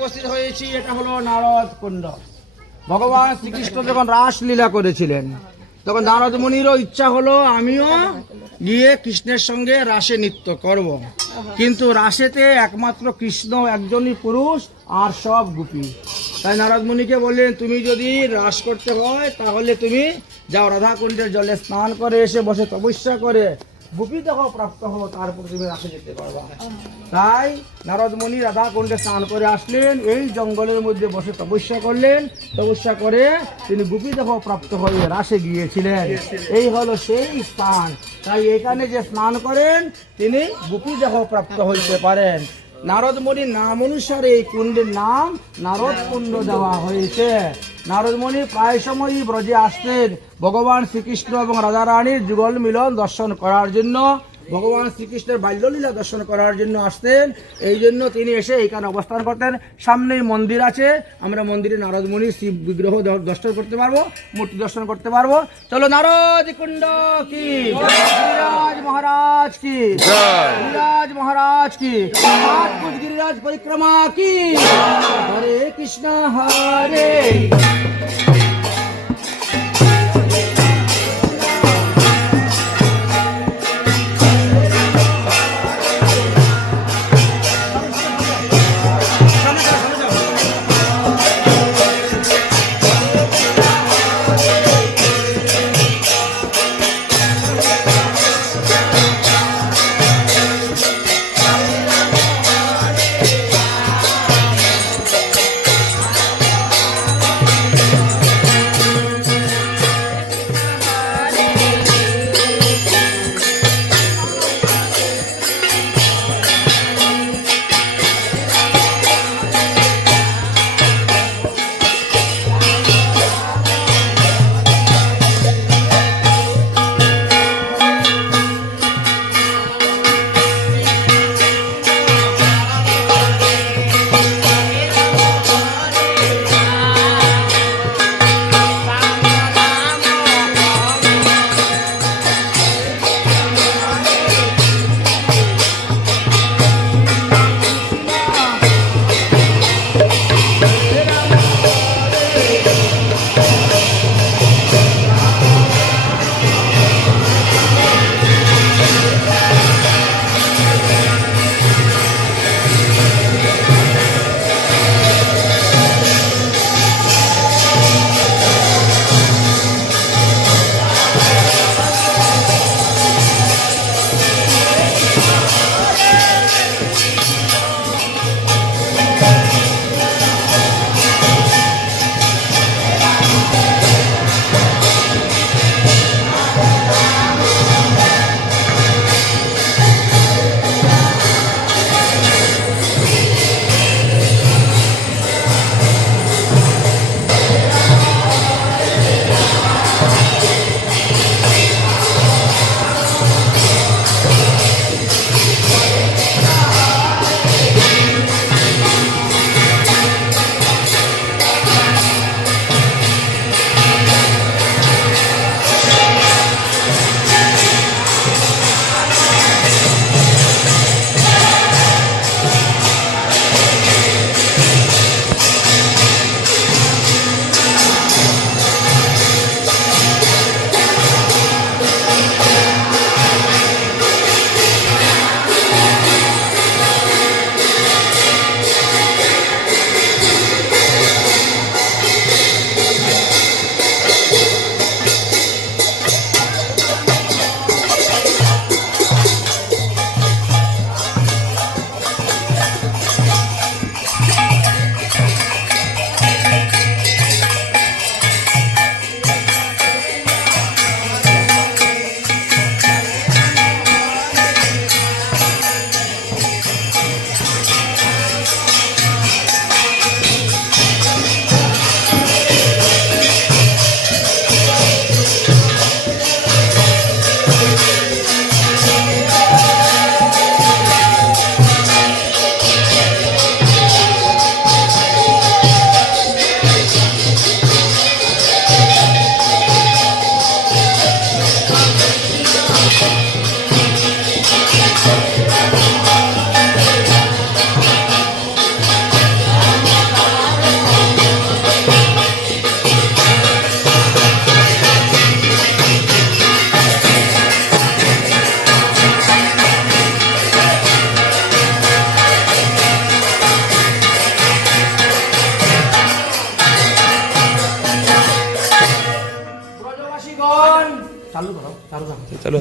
বলেছি এটা হলো নারদ কুণ্ড ভগবান শ্রীকৃষ্ণ যখন রাসলীলা করেছিলেন, তখন নারদ মুনিরও ইচ্ছা হলো, আমিও গিয়ে কৃষ্ণের সঙ্গে রাসে নৃত্য করব। কিন্তু রাসেতে একমাত্র কৃষ্ণ, একজনই পুরুষ আর সব গোপী তাই নারদ মুনিকে বললেন, তুমি যদি রাস করতে হয়, তাহলে তুমি যাও রাধাকুণ্ডের জলে স্নান করে এসে বসে তপস্যা করে গোপী দেখো প্রাপ্ত হো তারপর তুমি রাসে যেতে পারবা তাই নারদমণি মুনি রাধা কুণ্ডে স্নান করে আসলেন এই জঙ্গলের মধ্যে বসে তপস্যা করলেন তপস্যা করে তিনি গুপি দেহ প্রাপ্ত হয়ে রাসে গিয়েছিলেন। এই হলো সেই স্থান। তাই এখানে যে স্নান করেন তিনি গুপি দেহ প্রাপ্ত হইতে পারেন। নারদমণির নাম অনুসারে এই কুণ্ডের নাম নারদ কুণ্ড দেওয়া হয়েছে। নারদ মুনি প্রায় সময়ই ব্রজে আসতেন। ভগবান শ্রীকৃষ্ণ এবং রাধারানীর যুগল মিলন দর্শন করার জন্য। ভগবান শ্রীকৃষ্ণের বাল্যলীলা দর্শন করার জন্য আসতেন এই জন্য তিনি এসে এইখানে অবস্থান করতেন। সামনেই মন্দির আছে। আমরা মন্দিরে নারদ মুনির শিব বিগ্রহ দর্শন করতে পারব মূর্তি দর্শন করতে পারব। চলো নারদ কুণ্ড কি? গিরিরাজ মহারাজ কি? গিরিরাজ মহারাজ কি? গিরিরাজ পরিক্রমা কি? হরে কৃষ্ণ হরে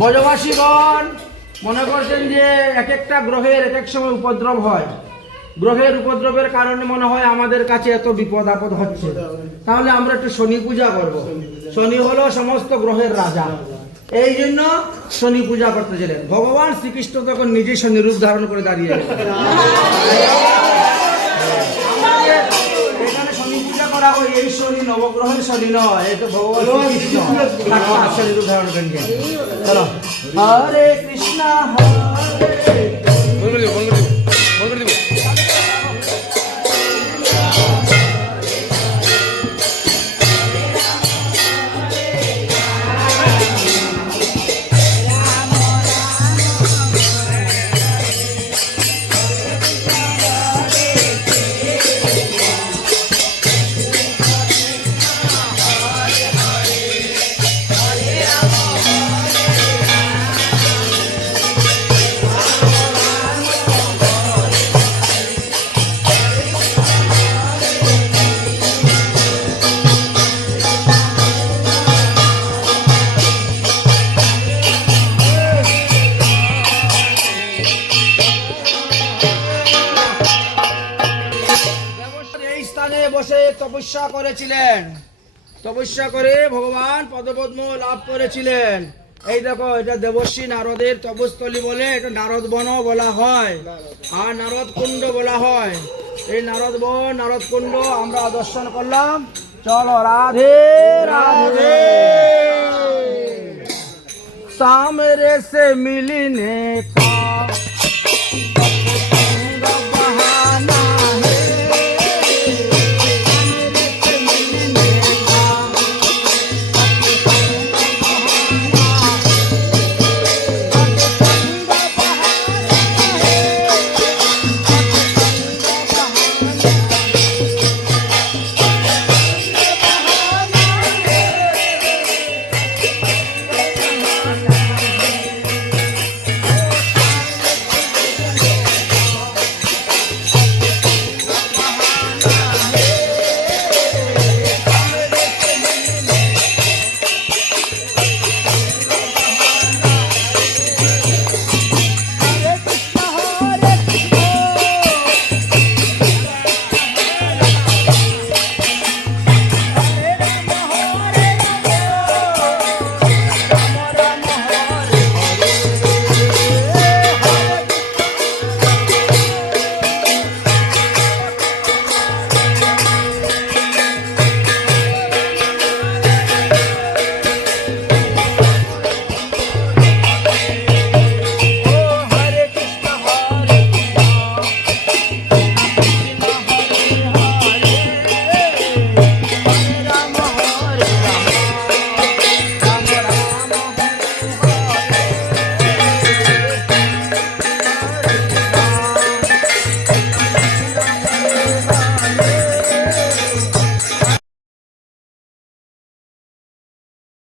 ব্রজবাসীগণ মনে করছেন যে এক একটা গ্রহের এক এক সময় উপদ্রব হয়। গ্রহের উপদ্রবের কারণে মনে হয় আমাদের কাছে এত বিপদ আপদ হচ্ছে। তাহলে আমরা একটু শনি পূজা করব। শনি হলো সমস্ত গ্রহের রাজা। এই জন্য শনি পূজা করতে গেলেন। ভগবান শ্রীকৃষ্ণ তখন নিজে শনি রূপ ধারণ করে দাঁড়িয়ে পূজা এই শনি নবগ্রহের শনি নয় এটা ভগবান শ্রীকৃষ্ণ সাক্ষাৎ শনি রূপ ধারণ করেন চলো। হরে কৃষ্ণ হরে তপস্যা করেছিলেন। তপস্যা করে ভগবান পদপদ্ম লাভ করেছিলেন। এই দেখো, এটা দেবশ্রী নারদের তপস্থলী বলে এটা নারদ বন বলা হয়। আর নারদ কুণ্ড বলা হয়। এই নারদ বন, নারদ কুণ্ড আমরা দর্শন করলাম। চলো, রাধে রাধে। সামরে সে মিলিনে